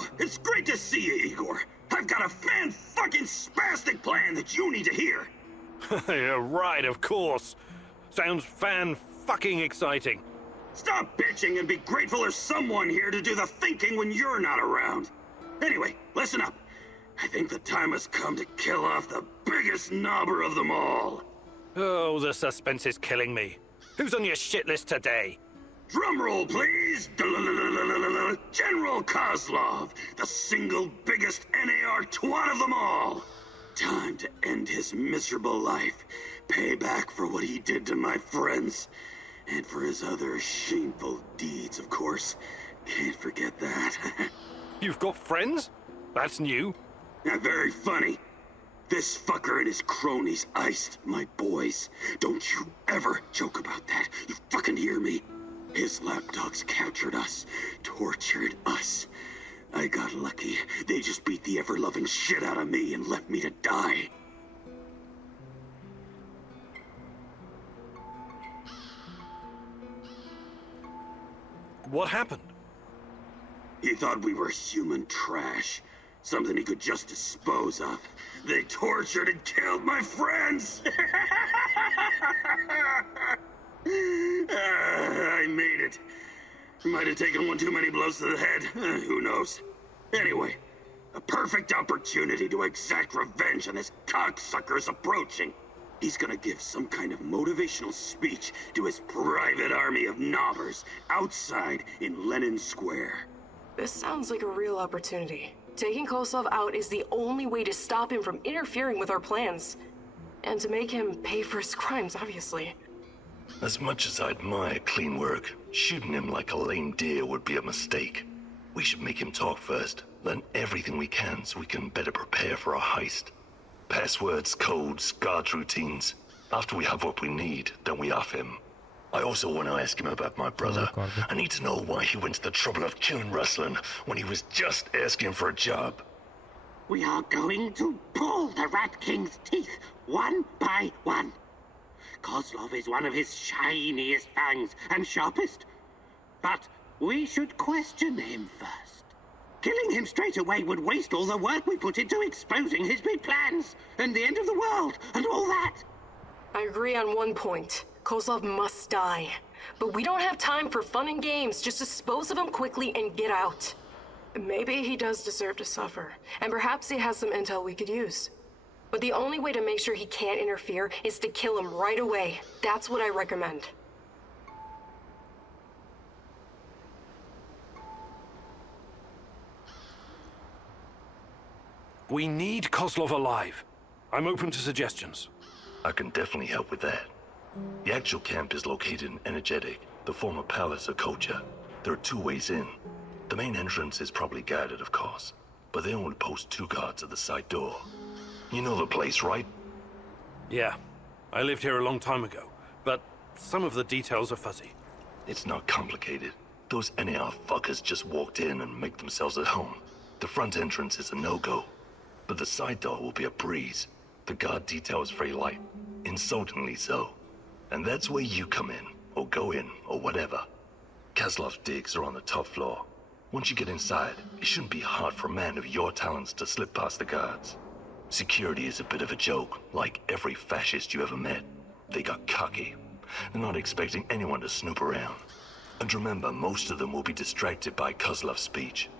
Oh, it's great to see you, Igor. I've got a fan-fucking-spastic plan that you need to hear. Yeah, right, of course. Sounds fan-fucking-exciting. Stop bitching and be grateful there's someone here to do the thinking when you're not around. Anyway, listen up. I think the time has come to kill off the biggest knobber of them all. Oh, the suspense is killing me. Who's on your shit list today? Drumroll, please! General Kozlov, the single biggest NAR twat of them all! Time to end his miserable life, pay back for what he did to my friends, and for his other shameful deeds, of course. Can't forget that. You've got friends? That's new. Very funny. This fucker and his cronies iced my boys. Don't you ever joke about that. You fucking hear me? His lapdogs captured us, tortured us. I got lucky. They just beat the ever-loving shit out of me and left me to die. What happened? He thought we were human trash. Something he could just dispose of. They tortured and killed my friends! I made it. Might have taken one too many blows to the head. Who knows? Anyway, a perfect opportunity to exact revenge on this cocksucker's approaching. He's gonna give some kind of motivational speech to his private army of knobbers outside in Lenin Square. This sounds like a real opportunity. Taking Kozlov out is the only way to stop him from interfering with our plans. And to make him pay for his crimes, obviously. As much as I admire clean work, shooting him like a lame deer would be a mistake. We should make him talk first, learn everything we can so we can better prepare for our heist. Passwords, codes, guard routines. After we have what we need, then we off him. I also want to ask him about my brother. I need to know why he went to the trouble of killing Ruslan when he was just asking for a job. We are going to pull the Rat King's teeth, one by one. Kozlov is one of his shiniest fangs and sharpest. But we should question him first. Killing him straight away would waste all the work we put into exposing his big plans, and the end of the world, and all that. I agree on one point. Kozlov must die. But we don't have time for fun and games. Just dispose of him quickly and get out. Maybe he does deserve to suffer, and perhaps he has some intel we could use. But the only way to make sure he can't interfere is to kill him right away. That's what I recommend. We need Kozlov alive. I'm open to suggestions. I can definitely help with that. The actual camp is located in Energetic, the former palace of Kocha. There are two ways in. The main entrance is probably guarded, of course, but they only post 2 guards at the side door. You know the place, right? Yeah, I lived here a long time ago, but some of the details are fuzzy. It's not complicated. Those NAR fuckers just walked in and make themselves at home. The front entrance is a no-go, but the side door will be a breeze. The guard detail is very light, insultingly so. And that's where you come in, or go in, or whatever. Kozlov's digs are on the top floor. Once you get inside, it shouldn't be hard for a man of your talents to slip past the guards. Security is a bit of a joke, like every fascist you ever met. They got cocky. They're not expecting anyone to snoop around. And remember, most of them will be distracted by Kozlov's speech.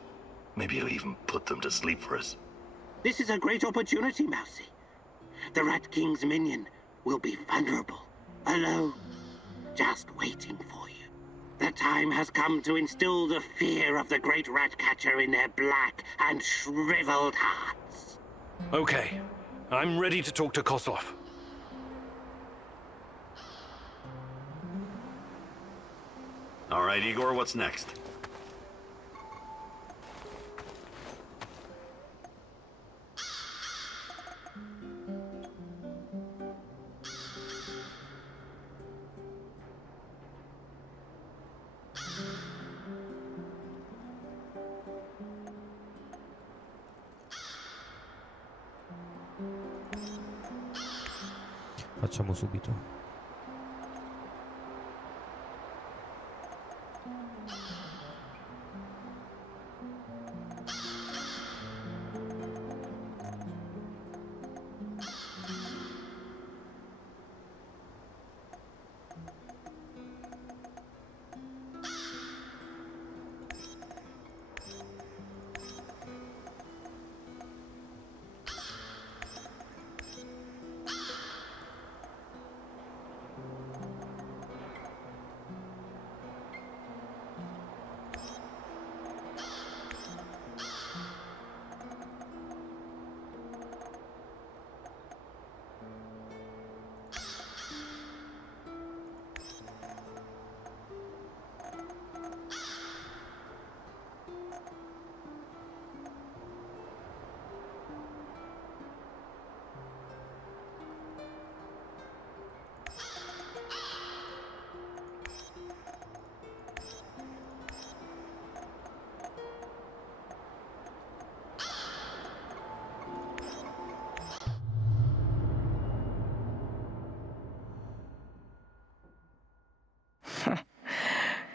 Maybe he'll even put them to sleep for us. This is a great opportunity, Mousy. The Rat King's minion will be vulnerable, alone, just waiting for you. The time has come to instill the fear of the great rat catcher in their black and shriveled hearts. Okay, I'm ready to talk to Kozlov. All right, Igor, what's next? Facciamo subito.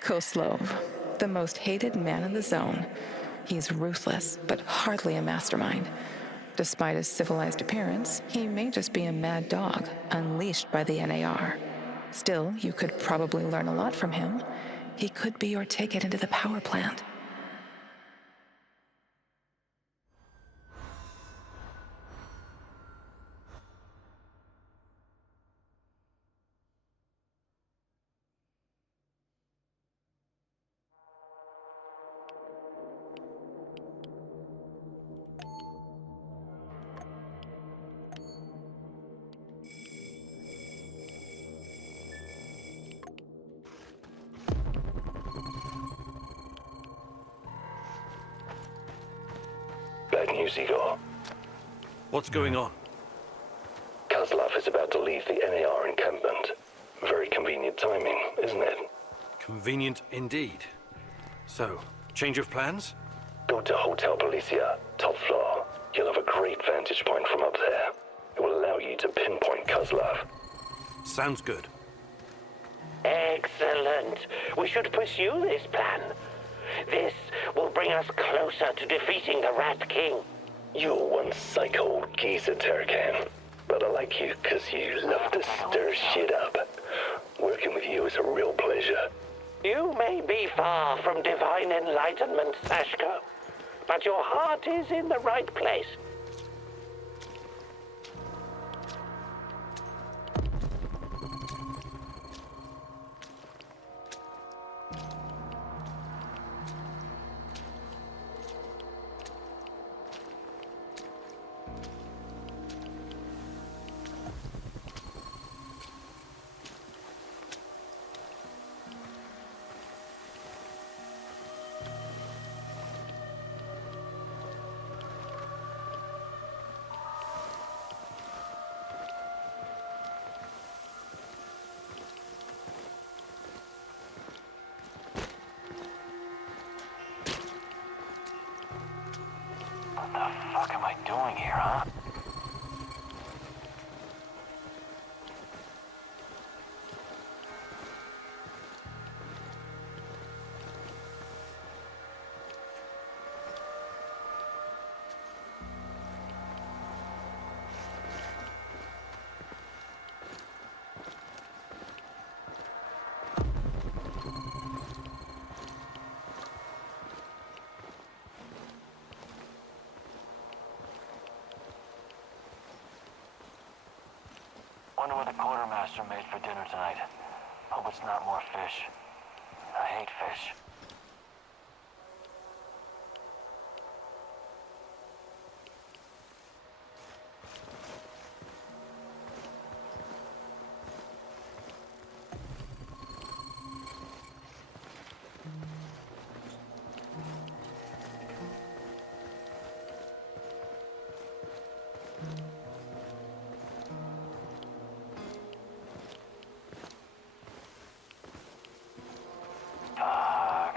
Koslov, the most hated man in the zone. He's ruthless, but hardly a mastermind. Despite his civilized appearance, he may just be a mad dog, unleashed by the NAR. Still, you could probably learn a lot from him. He could be your ticket into the power plant. Bad news, Igor. What's going on? Kozlov is about to leave the NAR encampment. Very convenient timing, isn't it? Convenient indeed. So, change of plans? Go to Hotel Policia, top floor. You'll have a great vantage point from up there. It will allow you to pinpoint Kozlov. Sounds good. Excellent. We should pursue this plan. This will bring us closer to defeating the Rat King. You're one psycho old geezer, Turkan. But I like you because you love to stir shit up. Working with you is a real pleasure. You may be far from divine enlightenment, Sashko, but your heart is in the right place. What the fuck am I doing here, huh? Wonder what the quartermaster made for dinner tonight. Hope it's not more fish. I hate fish. Fuck.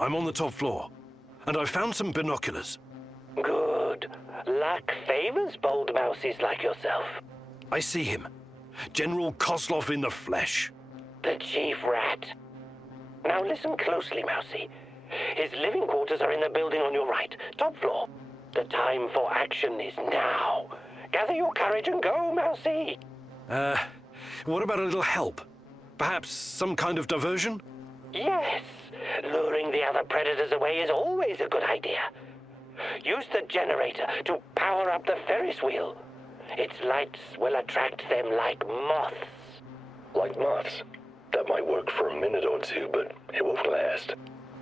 I'm on the top floor, and I found some binoculars. Good. Luck favors bold mousies like yourself. I see him. General Kozlov in the flesh. The chief rat. Now listen closely, Mousy. His living quarters are in the building on your right, top floor. The time for action is now. Gather your courage and go, Mousy. What about a little help? Perhaps some kind of diversion? Yes. Luring the other predators away is always a good idea. Use the generator to power up the Ferris wheel. Its lights will attract them like moths. Like moths? That might work for a minute or two, but it won't last.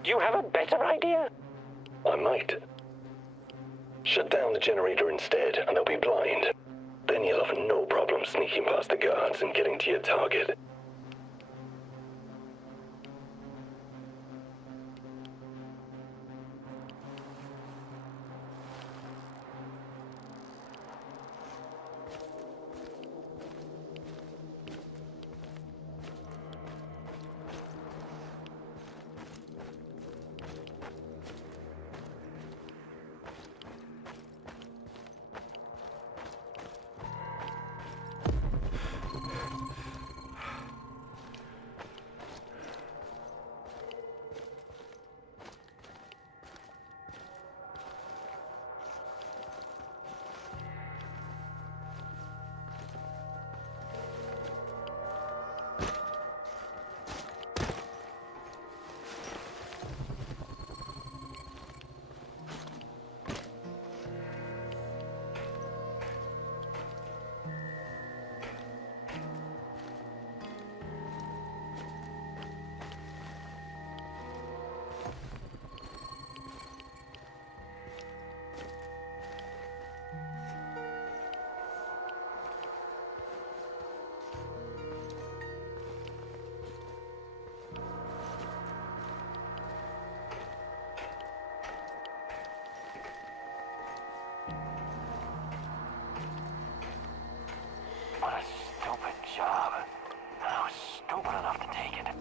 Do you have a better idea? I might. Shut down the generator instead, and they'll be blind. Then you'll have no problem sneaking past the guards and getting to your target. What a stupid job. And I was stupid enough to take it.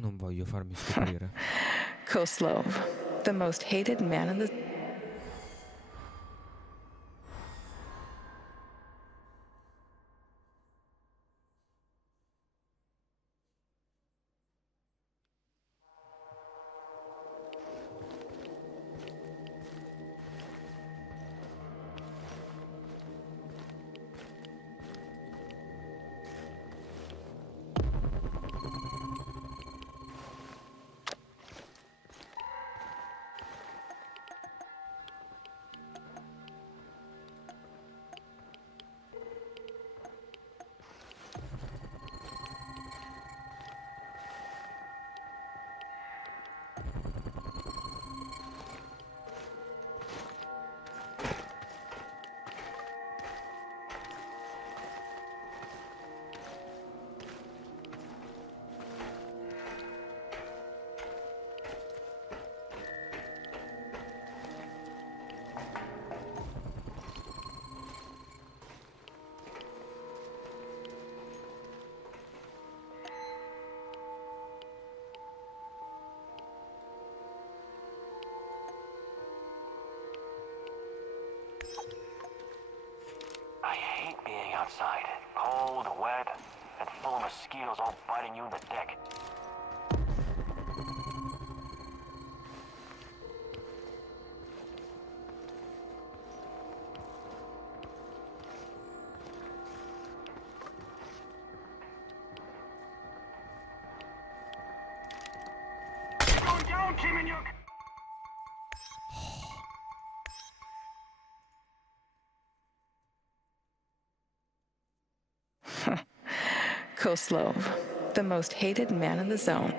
Non voglio farmi scoprire. Kozlov, the most hated man in the... I hate being outside. Cold, wet, and full of mosquitoes all biting you in the dick. Going down, Kimenyuk! Kozlov, the most hated man in the zone.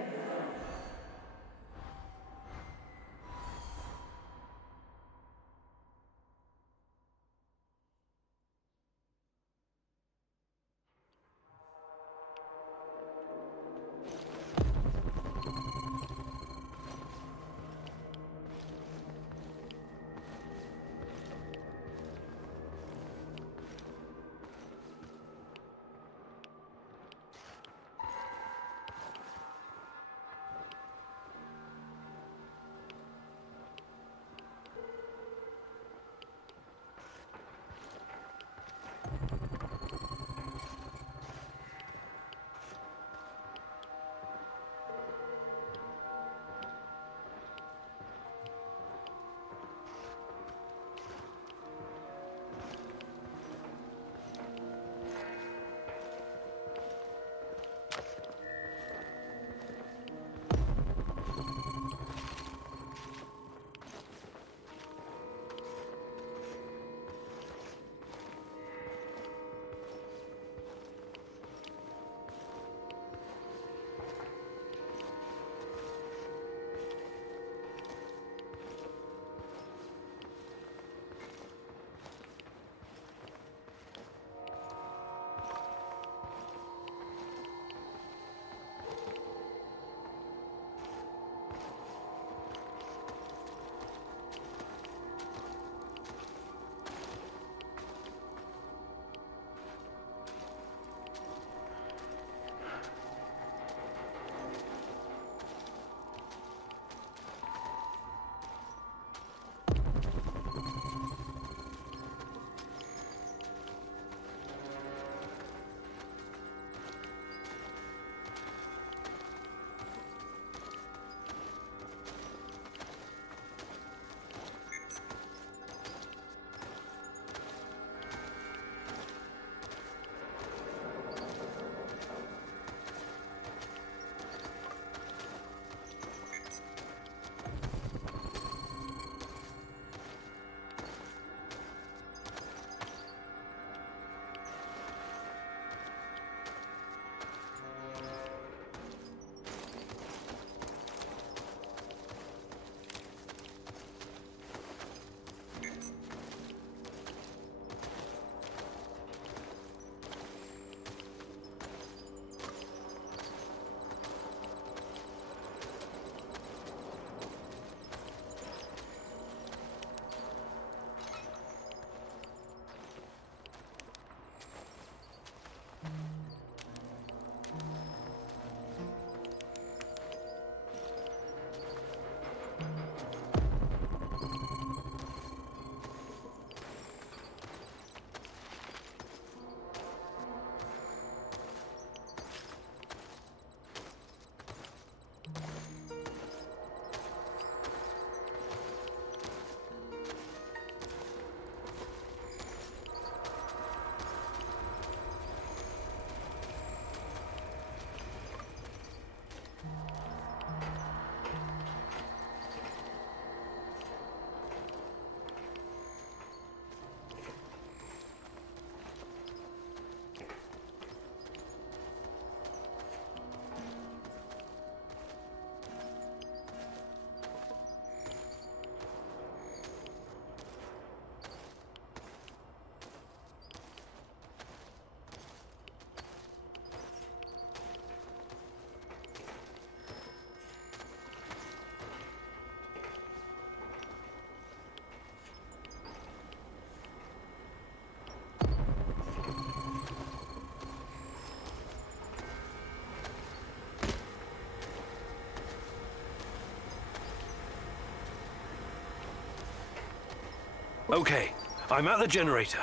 Okay, I'm at the generator.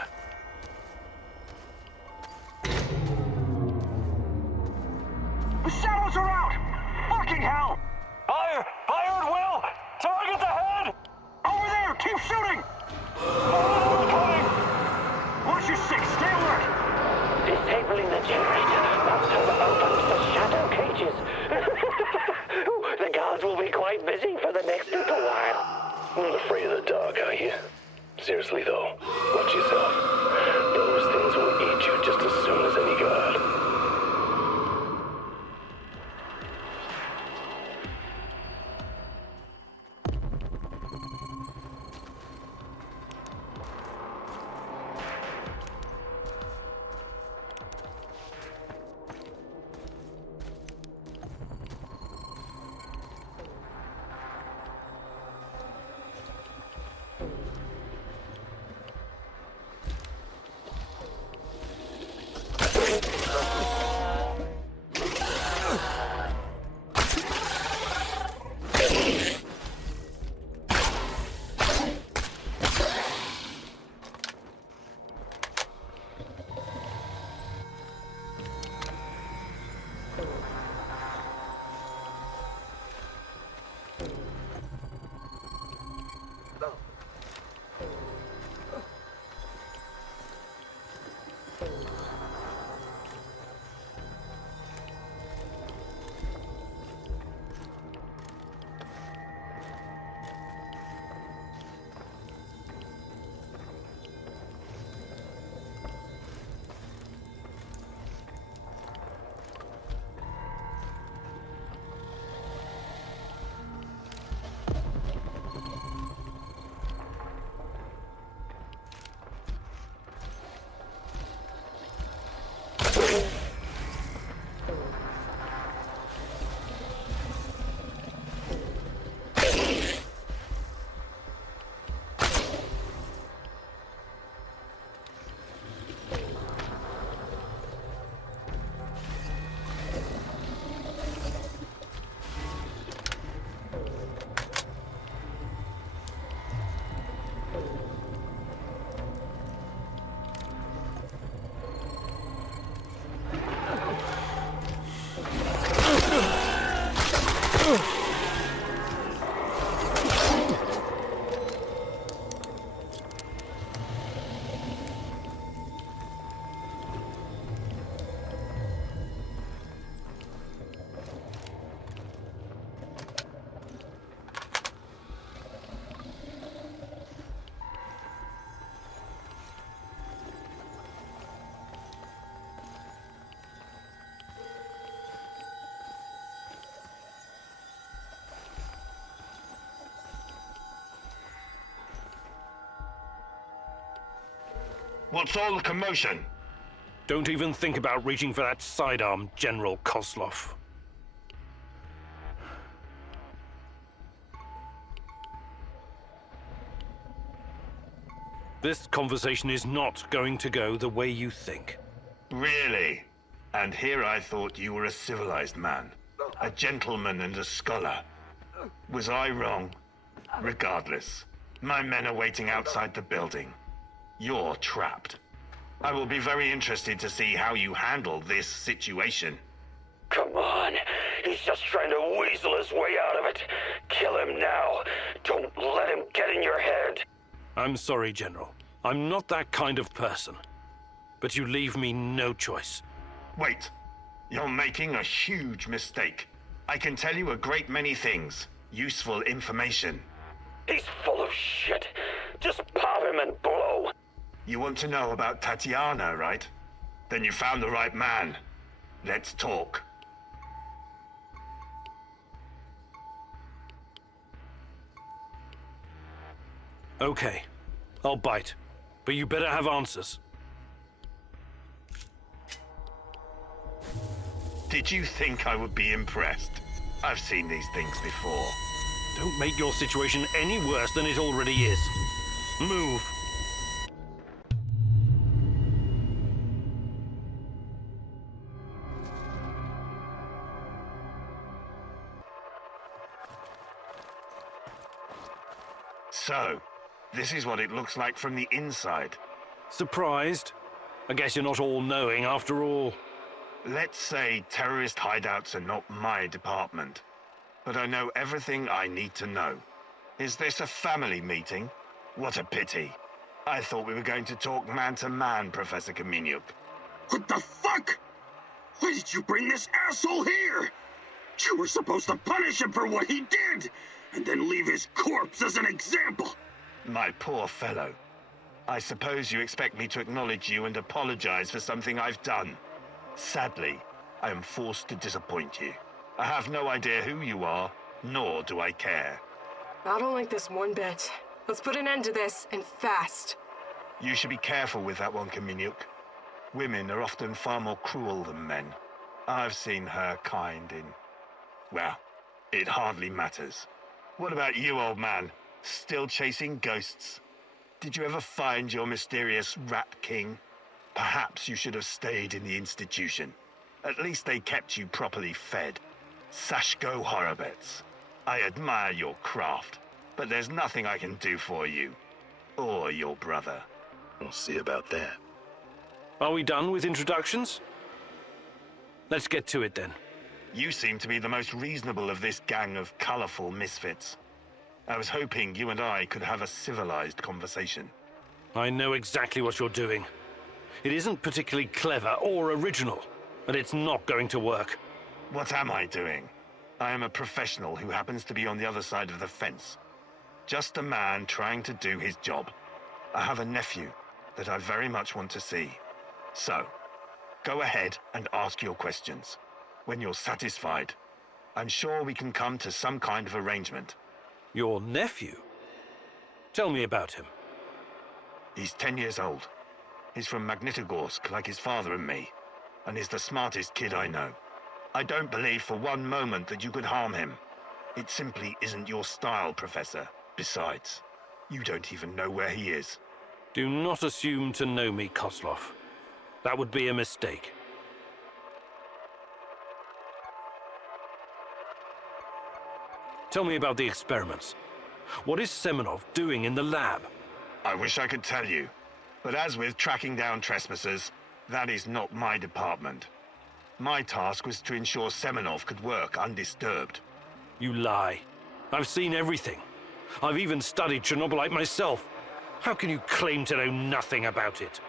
The shadows are out! Fucking hell! Fire! Fire at will! Target the head! Over there! Keep shooting! More coming! Watch your six! Stay alert! Disabling the generator must have opened the shadow cages. The guards will be quite busy for the next little while. Not afraid of the dark, are you? Seriously though, watch yourself. Those things will eat you just as soon as any guard. What's all the commotion? Don't even think about reaching for that sidearm, General Kozlov. This conversation is not going to go the way you think. Really? And here I thought you were a civilized man. A gentleman and a scholar. Was I wrong? Regardless, my men are waiting outside the building. You're trapped. I will be very interested to see how you handle this situation. Come on. He's just trying to weasel his way out of it. Kill him now. Don't let him get in your head. I'm sorry, General. I'm not that kind of person. But you leave me no choice. Wait. You're making a huge mistake. I can tell you a great many things. Useful information. He's full of shit. Just pop him and blow. You want to know about Tatiana, right? Then you found the right man. Let's talk. Okay, I'll bite. But you better have answers. Did you think I would be impressed? I've seen these things before. Don't make your situation any worse than it already is. Move. So, this is what it looks like from the inside. Surprised? I guess you're not all-knowing after all. Let's say terrorist hideouts are not my department. But I know everything I need to know. Is this a family meeting? What a pity. I thought we were going to talk man-to-man, Professor Kaminyuk. What the fuck? Why did you bring this asshole here? You were supposed to punish him for what he did, and then leave his corpse as an example. My poor fellow. I suppose you expect me to acknowledge you and apologize for something I've done. Sadly, I am forced to disappoint you. I have no idea who you are, nor do I care. I don't like this one bit. Let's put an end to this, and fast. You should be careful with that one, Kaminyuk. Women are often far more cruel than men. I've seen her kind in... well, it hardly matters. What about you, old man? Still chasing ghosts? Did you ever find your mysterious Rat King? Perhaps you should have stayed in the institution. At least they kept you properly fed. Sashko Horobets. I admire your craft, but there's nothing I can do for you. Or your brother. We'll see about that. Are we done with introductions? Let's get to it then. You seem to be the most reasonable of this gang of colorful misfits. I was hoping you and I could have a civilized conversation. I know exactly what you're doing. It isn't particularly clever or original, and it's not going to work. What am I doing? I am a professional who happens to be on the other side of the fence. Just a man trying to do his job. I have a nephew that I very much want to see. So, go ahead and ask your questions. When you're satisfied, I'm sure we can come to some kind of arrangement. Your nephew? Tell me about him. He's 10 years old. He's from Magnitogorsk, like his father and me, and he's the smartest kid I know. I don't believe for one moment that you could harm him. It simply isn't your style, Professor. Besides, you don't even know where he is. Do not assume to know me, Kozlov. That would be a mistake. Tell me about the experiments. What is Semenov doing in the lab? I wish I could tell you, but as with tracking down trespassers, that is not my department. My task was to ensure Semenov could work undisturbed. You lie. I've seen everything. I've even studied Chernobylite myself. How can you claim to know nothing about it?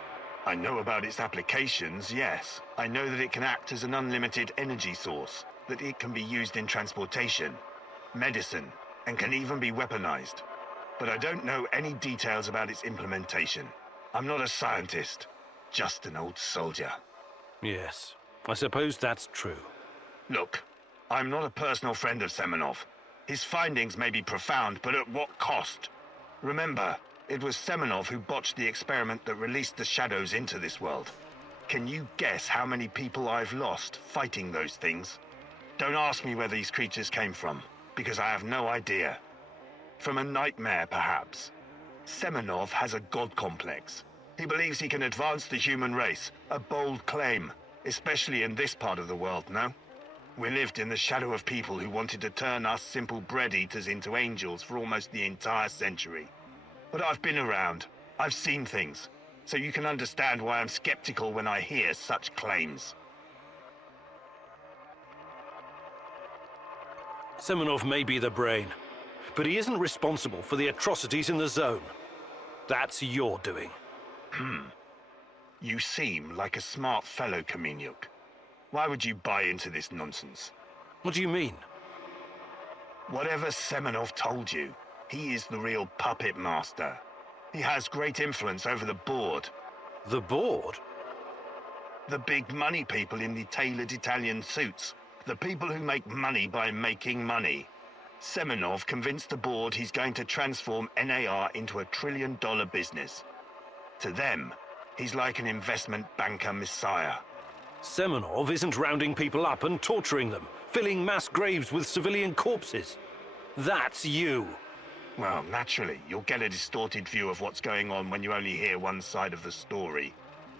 I know about its applications, yes. I know that it can act as an unlimited energy source, that it can be used in transportation, medicine, and can even be weaponized. But I don't know any details about its implementation. I'm not a scientist, just an old soldier. Yes, I suppose that's true. Look, I'm not a personal friend of Semenov. His findings may be profound, but at what cost? Remember, It was Semenov who botched the experiment that released the shadows into this world. Can you guess how many people I've lost fighting those things? Don't ask me where these creatures came from, because I have no idea. From a nightmare, perhaps. Semenov has a god complex. He believes he can advance the human race, a bold claim, especially in this part of the world, no? We lived in the shadow of people who wanted to turn us simple bread-eaters into angels for almost the entire century. But I've been around. I've seen things. So you can understand why I'm skeptical when I hear such claims. Semenov may be the brain, but he isn't responsible for the atrocities in the zone. That's your doing. You seem like a smart fellow, Kamenyuk. Why would you buy into this nonsense? What do you mean? Whatever Semenov told you, he is the real puppet master. He has great influence over the board. The board? The big money people in the tailored Italian suits. The people who make money by making money. Semenov convinced the board he's going to transform NAR into a $1 trillion business. To them, he's like an investment banker messiah. Semenov isn't rounding people up and torturing them, filling mass graves with civilian corpses. That's you. Well, naturally, you'll get a distorted view of what's going on when you only hear one side of the story.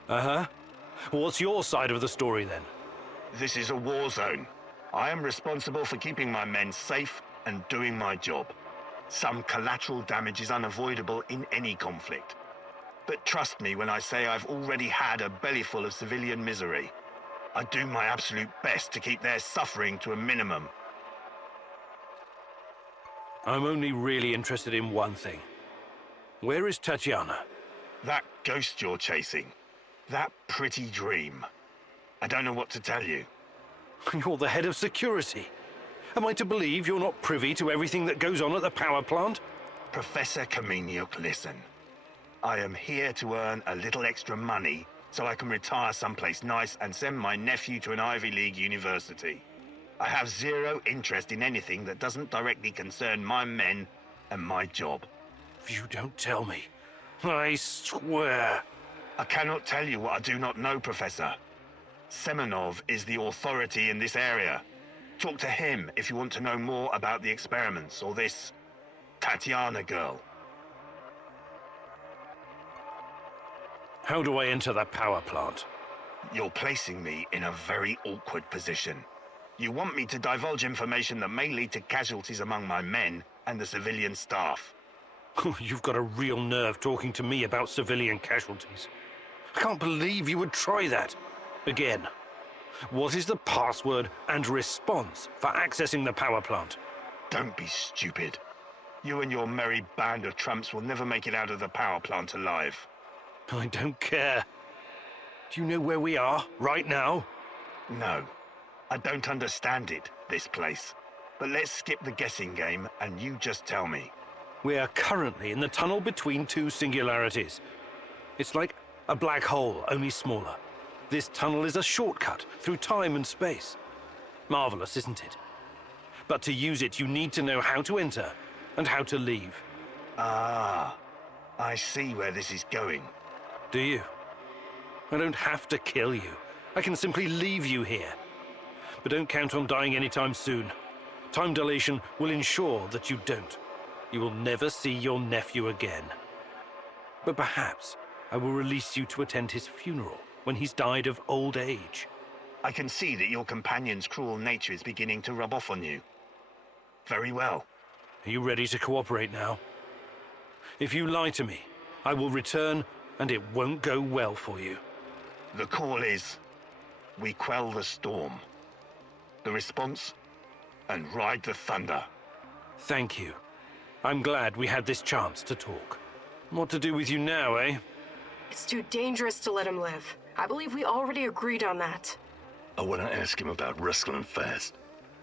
Uh-huh. What's your side of the story, then? This is a war zone. I am responsible for keeping my men safe and doing my job. Some collateral damage is unavoidable in any conflict. But trust me when I say I've already had a bellyful of civilian misery. I do my absolute best to keep their suffering to a minimum. I'm only really interested in one thing. Where is Tatiana? That ghost you're chasing. That pretty dream. I don't know what to tell you. You're the head of security. Am I to believe you're not privy to everything that goes on at the power plant? Professor Kamenyuk, listen. I am here to earn a little extra money so I can retire someplace nice and send my nephew to an Ivy League university. I have zero interest in anything that doesn't directly concern my men and my job. You don't tell me. I swear. I cannot tell you what I do not know, Professor. Semenov is the authority in this area. Talk to him if you want to know more about the experiments or this Tatiana girl. How do I enter the power plant? You're placing me in a very awkward position. You want me to divulge information that may lead to casualties among my men and the civilian staff. You've got a real nerve talking to me about civilian casualties. I can't believe you would try that. Again, what is the password and response for accessing the power plant? Don't be stupid. You and your merry band of trumps will never make it out of the power plant alive. I don't care. Do you know where we are right now? No. I don't understand it, this place. But let's skip the guessing game and you just tell me. We are currently in the tunnel between two singularities. It's like a black hole, only smaller. This tunnel is a shortcut through time and space. Marvelous, isn't it? But to use it, you need to know how to enter and how to leave. Ah, I see where this is going. Do you? I don't have to kill you. I can simply leave you here. But don't count on dying anytime soon. Time dilation will ensure that you don't. You will never see your nephew again. But perhaps I will release you to attend his funeral when he's died of old age. I can see that your companion's cruel nature is beginning to rub off on you. Very well. Are you ready to cooperate now? If you lie to me, I will return and it won't go well for you. The call is, we quell the storm. The response, and ride the thunder. Thank you. I'm glad we had this chance to talk. What to do with you now, eh? It's too dangerous to let him live. I believe we already agreed on that. I want to ask him about wrestling fast.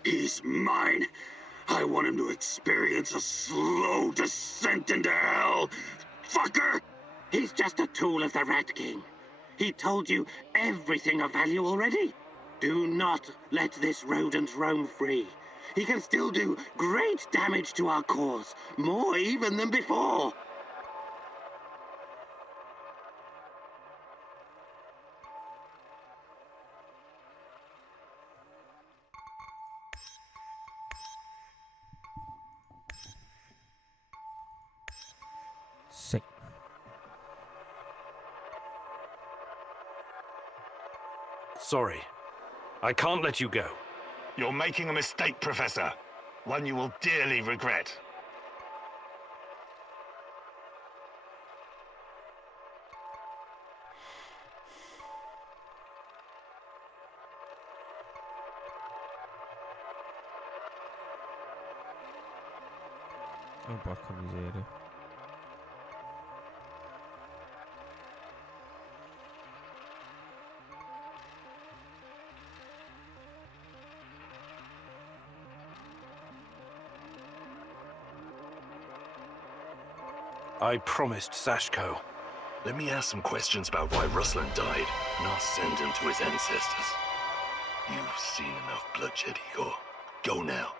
He's mine. I want him to experience a slow descent into hell. Fucker! He's just a tool of the Rat King. He told you everything of value already. Do not let this rodent roam free. He can still do great damage to our cause, more even than before. Sorry. I can't let you go. You're making a mistake, Professor. One you will dearly regret. Oh, porca miseria. I promised Sashko. Let me ask some questions about why Ruslan died, and I'll send him to his ancestors. You've seen enough bloodshed, Igor. Go now.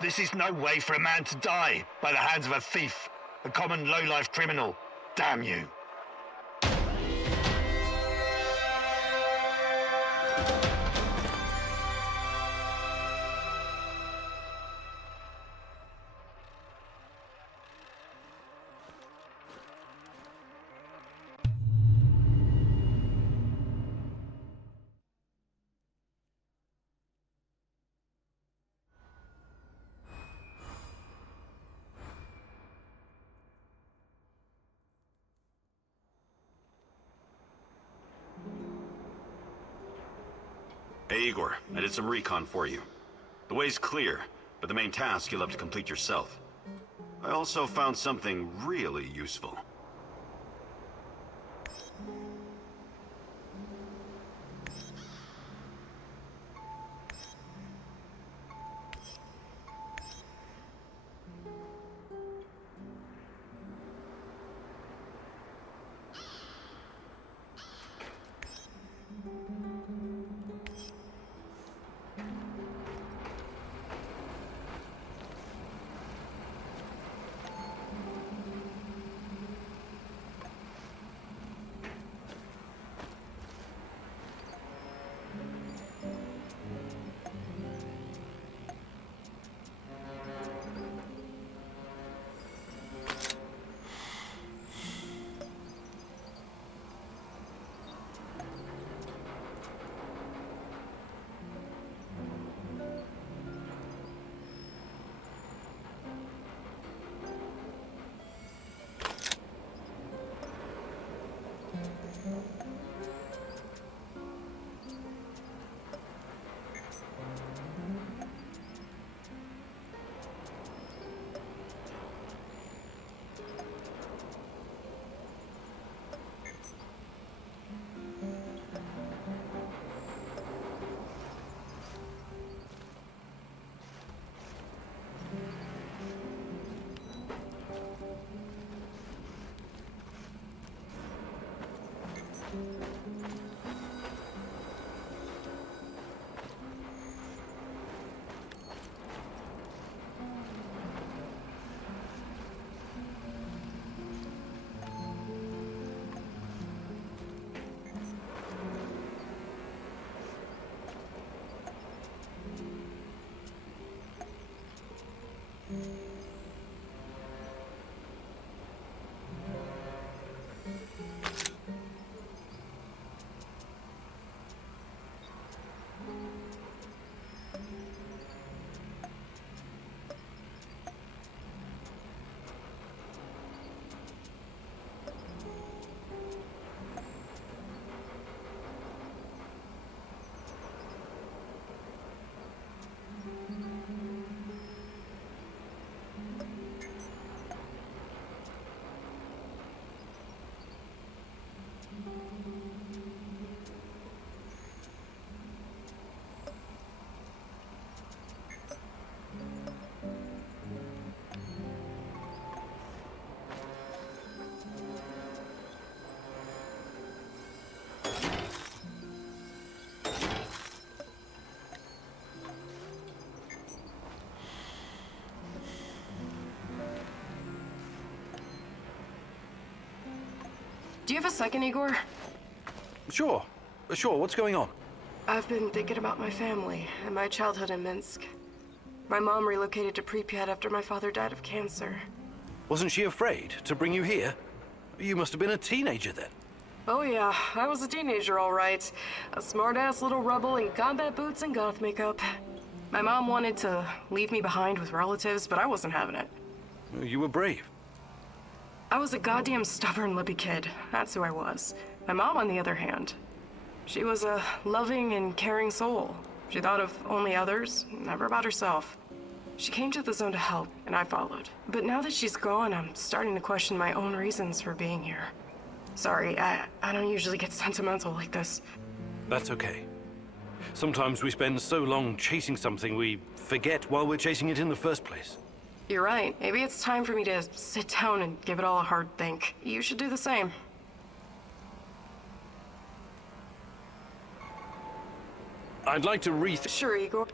This is no way for a man to die by the hands of a thief, a common low-life criminal. Damn you. Hey Igor, I did some recon for you. The way's clear, but the main task you'll have to complete yourself. I also found something really useful. Do you have a second, Igor? Sure. Sure, what's going on? I've been thinking about my family and my childhood in Minsk. My mom relocated to Pripyat after my father died of cancer. Wasn't she afraid to bring you here? You must have been a teenager then. Oh yeah, I was a teenager, all right. A smart-ass little rebel in combat boots and goth makeup. My mom wanted to leave me behind with relatives, but I wasn't having it. You were brave. I was a goddamn stubborn, lippy kid. That's who I was. My mom, on the other hand, she was a loving and caring soul. She thought of only others, never about herself. She came to the zone to help, and I followed. But now that she's gone, I'm starting to question my own reasons for being here. Sorry, I don't usually get sentimental like this. That's okay. Sometimes we spend so long chasing something we forget while we're chasing it in the first place. You're right. Maybe it's time for me to sit down and give it all a hard think. You should do the same. I'd like to Sure, Igor.